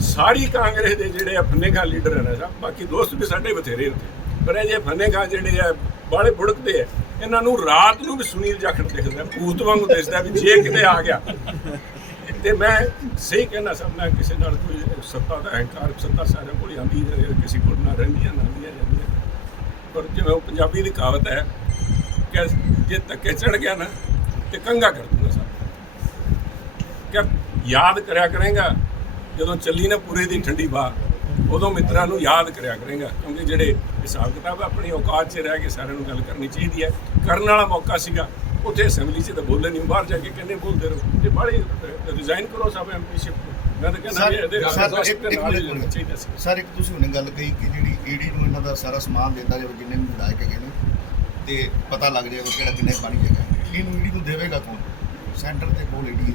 S1: ਸਾਰੀ ਕਾਂਗਰਸ ਦੇ ਜਿਹੜੇ ਆ ਫੰਨੇਗਾ ਲੀਡਰ ਹਨ ਸਾਹਿਬ ਬਾਕੀ ਦੋਸਤ ਵੀ ਸਾਡੇ ਬਥੇਰੇ ਉੱਥੇ ਪਰ ਇਹ ਜੇ ਫੰਨੇਗਾ ਜਿਹੜੇ ਆ ਬਾਲੇ ਬੁੜਕਦੇ ਆ, ਇਹਨਾਂ ਨੂੰ ਰਾਤ ਨੂੰ ਵੀ ਸੁਨੀਲ ਜਾਖੜ ਦਿਖਦਾ, ਭੂਤ ਵਾਂਗੂ ਦਿਸਦਾ ਵੀ ਜੇ ਕਿਤੇ ਆ ਗਿਆ। ਤੇ ਮੈਂ ਸਹੀ ਕਹਿਣਾ ਸਭ ਮੈਂ ਕਿਸੇ ਨਾਲ ਕੋਈ ਸੱਤਾ ਦਾ ਅਹੰਕਾਰ, ਸੱਤਾ ਸਾਰਿਆਂ ਕੋਲ ਹੀ ਆਉਂਦੀ ਹੈ ਕਿਸੇ ਕੋਲ ਨਾ ਰਹਿੰਦੀਆਂ, ਨਾ ਆਉਂਦੀਆਂ ਜਾਂਦੀਆਂ ਪਰ ਜਿਵੇਂ ਉਹ ਪੰਜਾਬੀ ਦੀ ਕਹਾਵਤ ਹੈ ਕਿ ਜੇ ਧੱਕੇ ਚੜ ਗਿਆ ਨਾ, ਤੇ ਕੰਗਾ ਕਰ ਦੂੰਗਾ ਸਭ ਕਿ ਯਾਦ ਕਰਿਆ ਕਰੇਗਾ ਜਦੋਂ ਚੱਲੀ ਨਾ ਪੂਰੇ ਦੀ ਠੰਡੀ ਬਾਹ ਉਦੋਂ ਮਿੱਤਰਾਂ ਨੂੰ ਯਾਦ ਕਰਿਆ ਕਰੇਗਾ ਕਿਉਂਕਿ ਜਿਹੜੇ ਹਿਸਾਬ ਕਿਤਾਬ ਆਪਣੀ ਔਕਾਤ 'ਚ ਰਹਿ ਕੇ ਸਾਰਿਆਂ ਨੂੰ ਗੱਲ ਕਰਨੀ ਚਾਹੀਦੀ ਹੈ। ਕਰਨ ਵਾਲਾ ਮੌਕਾ ਸੀਗਾ ਉੱਥੇ ਅਸੈਂਬਲੀ 'ਚ ਤਾਂ ਬੋਲੇ ਨਹੀਂ ਬਾਹਰ ਜਾ ਕੇ ਕਹਿੰਦੇ ਬੋਲਦੇ ਰਹੋ। ਤੇ ਬਾਹਲੀ ਰਿਜ਼ਾਈਨ ਕਰੋ ਸਭ ਐਮਪੀਸ਼ਿਪ ਮੈਂ ਤਾਂ ਕਹਿੰਦਾ ਵੀ ਇਹਦੇ
S5: ਸਰ,
S1: ਨਾਲ ਚਾਹੀਦਾ ਸੀ।
S5: ਸਰ ਇੱਕ ਤੁਸੀਂ ਹੁਣੇ ਗੱਲ ਕਹੀ ਕਿ ਜਿਹੜੀ ਈਡੀ ਨੂੰ ਇਹਨਾਂ ਦਾ ਸਾਰਾ ਸਮਾਨ ਦਿੰਦਾ ਜਾਵੇ ਜਿੰਨੇ ਵੀ ਵਿਧਾਇਕ ਹੈਗੇ ਨੇ ਤੇ ਪਤਾ ਲੱਗ ਜਾਏਗਾ ਕਿਹੜਾ ਕਿੰਨੇ ਪਾਣੀ ਹੈਗਾ। ਇਹਨੂੰ ਈਡੀ ਨੂੰ ਦੇਵੇਗਾ ਕੌਣ? ਸੈਂਟਰ ਤੇ ਕੋਲ ਈਡੀ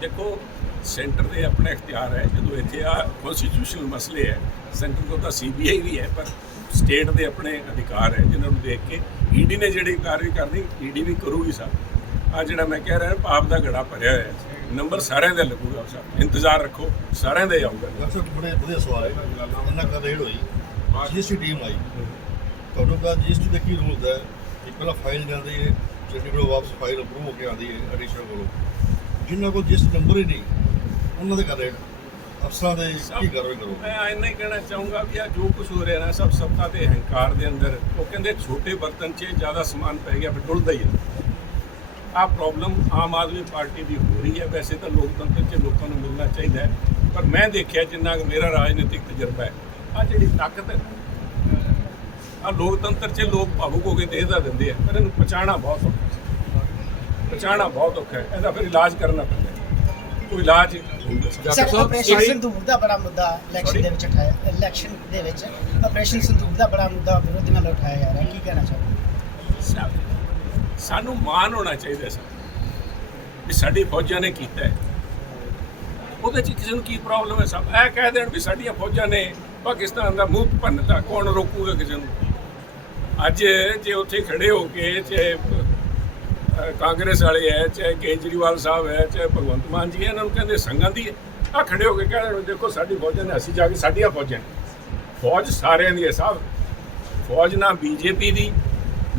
S1: ਦੇਖੋ ਸੈਂਟਰ ਦੇ ਆਪਣੇ ਇਖਤਿਆਰ ਹੈ ਜਦੋਂ ਇੱਥੇ ਆ ਕਨਸਟੀਟਿਊਸ਼ਨਲ ਮਸਲੇ ਹੈ ਸੈਂਟਰ ਕੋਲ ਤਾਂ ਸੀਬੀਆਈ ਵੀ ਹੈ ਪਰ ਸਟੇਟ ਦੇ ਆਪਣੇ ਅਧਿਕਾਰ ਹੈ ਜਿਨ੍ਹਾਂ ਨੂੰ ਦੇਖ ਕੇ ਈਡੀ ਨੇ ਜਿਹੜੀ ਕਾਰਵਾਈ ਕਰਨੀ ਈਡੀ ਵੀ ਕਰੂਗੀ ਸਭ ਆ ਜਿਹੜਾ ਮੈਂ ਕਹਿ ਰਿਹਾ ਪਾਪ ਦਾ ਘੜਾ ਭਰਿਆ ਹੋਇਆ ਹੈ। ਨੰਬਰ ਸਾਰਿਆਂ ਦਾ ਲੱਗੂਗਾ ਸਭ ਇੰਤਜ਼ਾਰ ਰੱਖੋ ਸਾਰਿਆਂ ਦਾ ਆਊਗਾ।
S3: ਅਕਸਰ ਬੜੇ ਵਧੀਆ ਸਵਾਲ ਹੈ ਇਹਨਾਂ ਕਾ ਰੇਡ ਹੋਈ ਜੀਐਸਟੀ ਟੀਮ ਆਈ। ਤੁਹਾਨੂੰ ਕਹਾ ਜੀਐਸਟੀ ਦਾ ਕੀ ਰੂਲ ਹੈ? ਕਿ ਪਹਿਲਾਂ ਫਾਈਲ ਜਾਂਦੀ ਹੈ ਚੰਡੀਗੜ੍ਹ ਵਾਪਸ ਫਾਈਲ ਅਪਰੂਵ ਹੋ ਕੇ ਆਉਂਦੀ ਹੈ ਐਡੀਸ਼ਨਲ ਕੋਲੋਂ। ਜਿਨ੍ਹਾਂ ਕੋਲ ਜੀਐਸਟੀ ਨੰਬਰ ਹੀ ਨਹੀਂ ਉਹਨਾਂ ਦੇ ਕਰ ਅਫਸਰਾਂ ਦੇ ਕੀ ਕਾਰਵਾਈ ਕਰੋ
S1: ਮੈਂ ਇੰਨਾ ਹੀ ਕਹਿਣਾ ਚਾਹੂੰਗਾ ਵੀ ਆ ਜੋ ਕੁਝ ਹੋ ਰਿਹਾ ਨਾ ਸਭ ਸੱਤਾ ਦੇ ਹੰਕਾਰ ਦੇ ਅੰਦਰ ਉਹ ਕਹਿੰਦੇ ਛੋਟੇ ਬਰਤਨ 'ਚ ਜ਼ਿਆਦਾ ਸਮਾਨ ਪੈ ਗਿਆ ਫਿਰ ਡੁੱਲਦਾ ਹੀ ਹੈ ਆ ਪ੍ਰੋਬਲਮ ਆਮ ਆਦਮੀ ਪਾਰਟੀ ਦੀ ਹੋ ਰਹੀ ਹੈ। ਵੈਸੇ ਤਾਂ ਲੋਕਤੰਤਰ 'ਚ ਲੋਕਾਂ ਨੂੰ ਮਿਲਣਾ ਚਾਹੀਦਾ ਹੈ ਪਰ ਮੈਂ ਦੇਖਿਆ ਜਿੰਨਾ ਕੁ ਮੇਰਾ ਰਾਜਨੀਤਿਕ ਤਜਰਬਾ ਹੈ ਆ ਜਿਹੜੀ ਤਾਕਤ ਹੈ। ਆ ਲੋਕਤੰਤਰ 'ਚ ਲੋਕ ਭਾਵੁਕ ਹੋ ਕੇ ਦੇ ਦਾ ਦਿੰਦੇ ਆ ਪਰ ਇਹਨੂੰ ਪਛਾਣਾ ਬਹੁਤ ਔਖਾ ਹੈ। ਪਛਾਣਾ ਬਹੁਤ ਔਖਾ ਹੈ। ਇਹਦਾ ਫਿਰ ਇਲਾਜ ਕਰਨਾ ਪੈਂਦਾ ਕੋਈ ਇਲਾਜ
S4: ਸਰ ਆਪਰੇਸ਼ਨ ਸੰਦੂਕ ਦਾ ਬੜਾ ਮੁੱਦਾ ਇਲੈਕਸ਼ਨ ਦੇ ਵਿੱਚ ਉਠਾਇਆ ਇਲੈਕਸ਼ਨ ਦੇ ਵਿੱਚ ਆਪਰੇਸ਼ਨ ਸੰਦੂਕ ਦਾ ਬੜਾ ਮੁੱਦਾ ਵਿਰੋਧੀਆਂ ਨਾਲ ਉਠਾਇਆ ਜਾ ਰਿਹਾ ਕੀ ਕਹਿਣਾ ਚਾਹੋਗੇ?
S1: ਸਾ- ਸਾਨੂੰ ਮਾਣ ਹੋਣਾ ਚਾਹੀਦਾ ਸਰ ਵੀ ਸਾਡੀ ਫੌਜਾਂ ਨੇ ਕੀਤਾ ਹੈ। ਉਹਦੇ ਚ ਕਿਸੇ ਨੂੰ ਕੀ ਪ੍ਰੋਬਲਮ ਹੈ ਸਭ ਇਹ ਕਹਿ ਦੇਣ ਵੀ ਸਾਡੀਆਂ ਫੌਜਾਂ ਨੇ ਪਾਕਿਸਤਾਨ ਦਾ ਮੂੰਹ ਭੰਨਤਾ ਕੌਣ ਰੋਕੂਗਾ ਕਿਸੇ ਨੂੰ? ਅੱਜ ਜੇ ਉੱਥੇ ਖੜੇ ਹੋ ਕੇ ਕਾਂਗਰਸ ਵਾਲੇ ਹੈ, ਚਾਹੇ ਕੇਜਰੀਵਾਲ ਸਾਹਿਬ ਹੈ, ਚਾਹੇ ਭਗਵੰਤ ਮਾਨ ਜੀ ਹੈ, ਇਹਨਾਂ ਨੂੰ ਕਹਿੰਦੇ ਸੰਗਾਂ ਦੀ ਹੈ। ਆ ਖੜੇ ਹੋ ਕੇ ਕਹਿ ਦੇਖੋ ਸਾਡੀ ਫੌਜਾਂ ਨੇ ਅਸੀਂ ਜਾ ਕੇ ਸਾਡੀਆਂ ਫੌਜਾਂ ਨੇ। ਫੌਜ ਸਾਰਿਆਂ ਦੀ ਹੈ ਸਾਹਿਬ ਫੌਜ ਨਾ ਬੀਜੇਪੀ ਦੀ,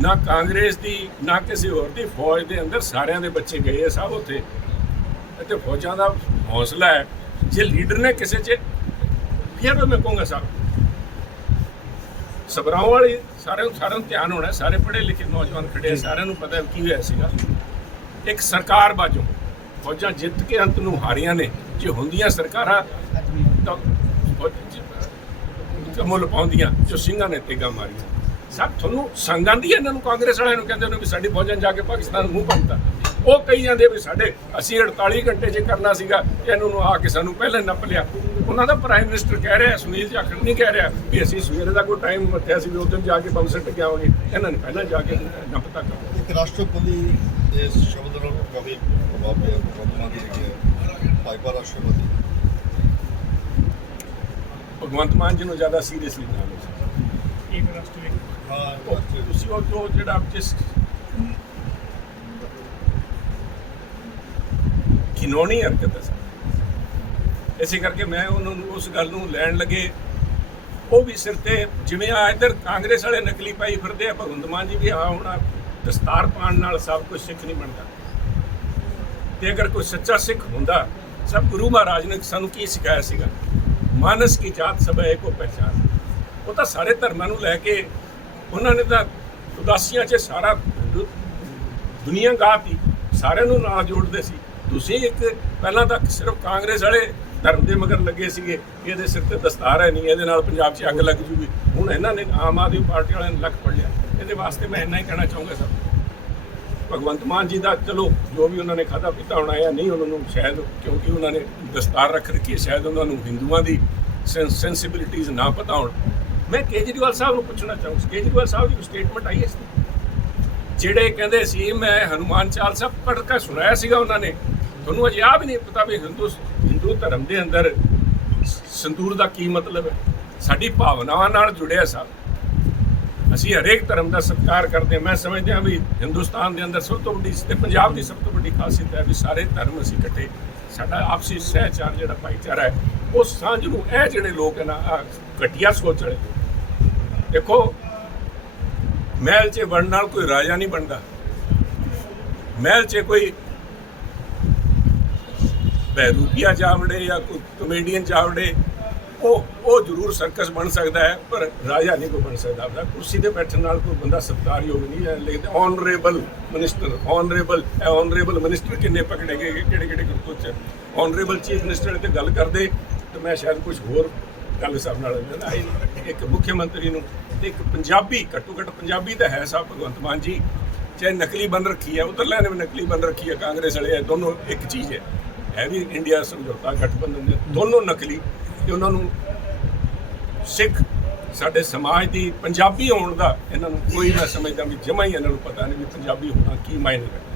S1: ਨਾ ਕਾਂਗਰਸ ਦੀ, ਨਾ ਕਿਸੇ ਹੋਰ ਦੀ। ਫੌਜ ਦੇ ਅੰਦਰ ਸਾਰਿਆਂ ਦੇ ਬੱਚੇ ਗਏ ਆ ਸਭ ਉੱਥੇ। ਅਤੇ ਫੌਜਾਂ ਦਾ ਹੌਸਲਾ ਹੈ। ਜੇ ਲੀਡਰ ਨੇ ਕਿਸੇ 'ਚ ਫਿਰ ਮੈਂ ਕਹੂੰਗਾ ਸਾਹਿਬ ਸਬਰਾਉ ਵਾਲੀ ਸਾਰਿਆਂ ਨੂੰ ਸਾਰਿਆਂ ਨੂੰ ਧਿਆਨ ਹੋਣਾ ਸਾਰੇ ਪੜ੍ਹੇ ਲਿਖੇ ਨੌਜਵਾਨ ਖੜੇ ਆ, ਸਾਰਿਆਂ ਨੂੰ ਪਤਾ ਕੀ ਹੋਇਆ ਸੀਗਾ। ਇੱਕ ਸਰਕਾਰ ਬਾਜੋਂ ਫੌਜਾਂ ਜਿੱਤ ਕੇ ਅੰਤ ਨੂੰ ਹਾਰੀਆਂ ਨੇ ਜੇ ਹੁੰਦੀਆਂ ਸਰਕਾਰਾਂ ਤਾਂ ਮੁੱਲ ਪਾਉਂਦੀਆਂ ਜੋ ਸਿੰਘਾਂ ਨੇ ਤੇਗਾ ਮਾਰੀਆਂ। ਸਭ ਤੁਹਾਨੂੰ ਸੰਗਾਂ ਦੀ ਇਹਨਾਂ ਨੂੰ ਕਾਂਗਰਸ ਵਾਲਿਆਂ ਨੂੰ ਕਹਿੰਦੇ ਨੇ ਵੀ ਸਾਡੀ ਫੌਜਾਂ ਜਾ ਕੇ ਪਾਕਿਸਤਾਨ ਨੂੰ ਮੂੰਹ ਪੰਨਤਾ ਉਹ ਕਹੀ ਜਾਂਦੇ ਵੀ ਸਾਡੇ ਅਸੀਂ 48 ਘੰਟੇ 'ਚ ਕਰਨਾ ਸੀਗਾ ਇਹਨੂੰ ਨੂੰ ਆ ਕੇ ਸਾਨੂੰ ਪਹਿਲਾਂ ਹੀ ਨੱਪ ਲਿਆ। ਉਹਨਾਂ ਦਾ ਪ੍ਰਾਈਮ ਮਿਨਿਸਟਰ ਕਹਿ ਰਿਹਾ ਸੁਨੀਲ ਜਾਖੜ ਨਹੀਂ ਕਹਿ ਰਿਹਾ ਵੀ ਅਸੀਂ ਸਵੇਰੇ ਦਾ ਕੋਈ ਟਾਈਮ ਮੱਥਿਆ ਸੀ ਵੀ ਉਸ ਦਿਨ ਜਾ ਕੇ ਬੰਬ ਸੱਟ ਕੇ ਆਵਾਂਗੇ। ਇਹਨਾਂ ਨੇ ਪਹਿਲਾਂ ਜਾ ਕੇ ਨੱਪਤਾ ਕੰਮ
S3: ਇੱਕ ਰਾਸ਼ਟਰਪਤੀ ਦੇ ਸ਼ਬਦ ਨਾਲ ਕਾਫੀ ਪ੍ਰਭਾਵ ਪਿਆ ਭਗਵੰਤ ਦੀ ਹੈਗੀ ਹੈ ਰਾਸ਼ਟਰਪਤੀ
S1: ਭਗਵੰਤ ਮਾਨ ਜੀ ਨੂੰ ਜ਼ਿਆਦਾ ਸੀਰੀਅਸਲੀ ਨਾ ਲਓ
S3: ਹਾਂ
S1: ਉਹ ਤੁਸੀਂ ਉਹ ਜਿਹੜਾ ਜਿਸ ਕਿਨੋਨੀ ਹਰਕਤ ਹੈ ਸਰ। ਇਸੇ ਕਰਕੇ ਮੈਂ ਉਹਨਾਂ ਨੂੰ ਉਸ ਗੱਲ ਨੂੰ ਲੈਣ ਲੱਗੇ। ਉਹ ਵੀ ਸਿਰ ਤੇ ਜਿਵੇਂ ਆ ਇੱਧਰ ਕਾਂਗਰਸ ਵਾਲੇ ਨਕਲੀ ਪਾਈ ਫਿਰਦੇ ਆ, ਭਗਵੰਤ ਮਾਨ ਜੀ ਵੀ ਆ, ਹੁਣ ਦਸਤਾਰ ਪਾਣ ਨਾਲ ਸਭ ਕੁਝ ਸਿੱਖ ਨਹੀਂ ਬਣਦਾ। ਤੇ ਅਗਰ ਕੋਈ ਸੱਚਾ ਸਿੱਖ ਹੁੰਦਾ, ਸਭ ਗੁਰੂ ਮਹਾਰਾਜ ਨੇ ਸਾਨੂੰ ਕੀ ਸਿਖਾਇਆ ਸੀਗਾ? ਮਾਨਸ ਕੀ ਜਾਤ ਸਭ ਹੈ ਕੋ ਪਹਿਚਾਨ। ਉਹ ਤਾਂ ਸਾਰੇ ਧਰਮਾਂ ਨੂੰ ਲੈ ਕੇ ਉਹਨਾਂ ਨੇ ਤਾਂ ਉਦਾਸੀਆਂ 'ਚ ਸਾਰਾ ਦੁਨੀਆ ਗਾਤੀ ਸਾਰਿਆਂ ਨੂੰ ਨਾਲ ਜੋੜਦੇ ਸੀ। ਤੁਸੀਂ ਇੱਕ ਪਹਿਲਾਂ ਤਾਂ ਸਿਰਫ ਕਾਂਗਰਸ ਵਾਲੇ ਧਰਮ ਦੇ ਮਗਰ ਲੱਗੇ ਸੀਗੇ, ਇਹਦੇ ਸਿਰ ਤੇ ਦਸਤਾਰ ਹੈ ਨਹੀਂ, ਇਹਦੇ ਨਾਲ ਪੰਜਾਬ 'ਚ ਅੱਗ ਲੱਗ ਜੂਗੀ। ਹੁਣ ਇਹਨਾਂ ਨੇ ਆਮ ਆਦਮੀ ਪਾਰਟੀ ਵਾਲਿਆਂ ਨੇ ਲੱਕ ਪੜ ਲਿਆ। ਇਹਦੇ ਵਾਸਤੇ ਮੈਂ ਇੰਨਾ ਹੀ ਕਹਿਣਾ ਚਾਹੂੰਗਾ ਸਭ ਭਗਵੰਤ ਮਾਨ ਜੀ ਦਾ ਚਲੋ, ਜੋ ਵੀ ਉਹਨਾਂ ਨੇ ਖਾਦਾ ਪੀਤਾ ਹੋਣਾ ਜਾਂ ਨਹੀਂ, ਉਹਨਾਂ ਨੂੰ ਸ਼ਾਇਦ ਕਿਉਂਕਿ ਉਹਨਾਂ ਨੇ ਦਸਤਾਰ ਰੱਖ ਰੱਖੀ ਹੈ, ਸ਼ਾਇਦ ਉਹਨਾਂ ਨੂੰ ਹਿੰਦੂਆਂ ਦੀ ਸੈਂਸਿਬਿਲਿਟੀਜ਼ ਨਾ ਪਤਾ ਹੋਣ। ਮੈਂ ਕੇਜਰੀਵਾਲ ਸਾਹਿਬ ਨੂੰ ਪੁੱਛਣਾ ਚਾਹੂੰਗਾ ਕੇਜਰੀਵਾਲ ਸਾਹਿਬ ਦੀ ਸਟੇਟਮੈਂਟ ਆਈ ਹੈ ਜਿਹੜੇ ਕਹਿੰਦੇ ਸੀ, ਮੈਂ ਹਨੂਮਾਨ ਚਾਲਸਾ ਪੜ੍ਹ ਕੇ ਸੁਣਾਇਆ ਸੀਗਾ ਉਹਨਾਂ ਨੇ ਤੁਹਾਨੂੰ ਅਜੇ ਆ ਵੀ ਨਹੀਂ ਪਤਾ ਵੀ ਹਿੰਦੂ ਹਿੰਦੂ ਧਰਮ ਦੇ ਅੰਦਰ ਸੰਦੂਰ ਦਾ ਕੀ ਮਤਲਬ ਹੈ ਸਾਡੀ ਭਾਵਨਾਵਾਂ ਨਾਲ ਜੁੜਿਆ ਸਭ। ਅਸੀਂ ਹਰੇਕ ਧਰਮ ਦਾ ਸਤਿਕਾਰ ਕਰਦੇ ਹਾਂ। ਮੈਂ ਸਮਝਦਾ ਵੀ ਹਿੰਦੁਸਤਾਨ ਦੇ ਅੰਦਰ ਸਭ ਤੋਂ ਵੱਡੀ ਤੇ ਪੰਜਾਬ ਦੀ ਸਭ ਤੋਂ ਵੱਡੀ ਖਾਸੀਅਤ ਹੈ ਵੀ ਸਾਰੇ ਧਰਮ ਅਸੀਂ ਇਕੱਠੇ, ਸਾਡਾ ਆਪਸੀ ਸਹਿਚਾਰ ਜਿਹੜਾ ਭਾਈਚਾਰਾ ਹੈ, ਉਹ ਸਾਂਝ ਨੂੰ ਇਹ ਜਿਹੜੇ ਲੋਕ ਹੈ ਨਾ ਆਹ ਘਟੀਆ ਸੋਚ ਵਾਲੇ। ਦੇਖੋ, ਮਹਿਲ 'ਚ ਵੜਨ ਨਾਲ ਕੋਈ ਰਾਜਾ ਨਹੀਂ ਬਣਦਾ। ਮਹਿਲ 'ਚ ਕੋਈ ਬਹਿਰੂਪੀਆ ਚਾਵੜੇ ਜਾਂ ਕੋਈ ਕਮੇਡੀਅਨ ਚਾਵੜੇ, ਉਹ ਉਹ ਜ਼ਰੂਰ ਸਰਕਸ ਬਣ ਸਕਦਾ ਹੈ, ਪਰ ਰਾਜਾ ਨਹੀਂ ਕੋਈ ਬਣ ਸਕਦਾ ਆਪਦਾ। ਕੁਰਸੀ ਤੇ ਬੈਠਣ ਨਾਲ ਕੋਈ ਬੰਦਾ ਸਤਿਕਾਰਯੋਗ ਨਹੀਂ ਹੈ, ਲੇਕਿਨ honourable minister honourable honourable minister ਕਿੰਨੇ ਪਕੜੇ ਗਏ, ਕਿਹੜੇ ਕਿਹੜੇ ਕੁਝ ਆਨਰੇਬਲ ਚੀਫ ਮਿਨਿਸਟਰ ਤੇ ਗੱਲ ਕਰਦੇ, ਤੇ ਮੈਂ ਸ਼ਾਇਦ ਕੁਝ ਹੋਰ ਗੱਲ ਸਭ ਨਾਲ ਨਾ ਇੱਕ ਮੁੱਖ ਮੰਤਰੀ ਨੂੰ ਇੱਕ ਪੰਜਾਬੀ ਘੱਟੋ ਘੱਟ ਪੰਜਾਬੀ ਤਾਂ ਹੈ ਸਾਹਿਬ ਭਗਵੰਤ ਮਾਨ ਜੀ, ਚਾਹੇ ਨਕਲੀ ਬਣ ਰੱਖੀ ਹੈ ਉਧਰਲਿਆਂ ਲੈਣੇ ਵੀ ਨਕਲੀ ਬਣ ਰੱਖੀ ਹੈ, ਕਾਂਗਰਸ ਵਾਲੇ ਇਹ ਦੋਨੋਂ ਇੱਕ ਚੀਜ਼ ਹੈ। ਹੈ ਵੀ ਇੰਡੀਆ ਸਮਝੌਤਾ ਗਠਬੰਧਨ ਦੇ ਦੋਨੋਂ ਨਕਲੀ ਤੇ ਉਹਨਾਂ ਨੂੰ ਸਿੱਖ ਸਾਡੇ ਸਮਾਜ ਦੀ ਪੰਜਾਬੀ ਹੋਣ ਦਾ ਇਹਨਾਂ ਨੂੰ ਕੋਈ ਮੈਂ ਸਮਝਦਾ ਵੀ ਜਮਾ ਹੀ ਇਹਨਾਂ ਨੂੰ ਪਤਾ ਨਹੀਂ ਵੀ ਪੰਜਾਬੀ ਹੋਣਾ ਕੀ ਮਾਇਨੇ ਰੱਖਦਾ।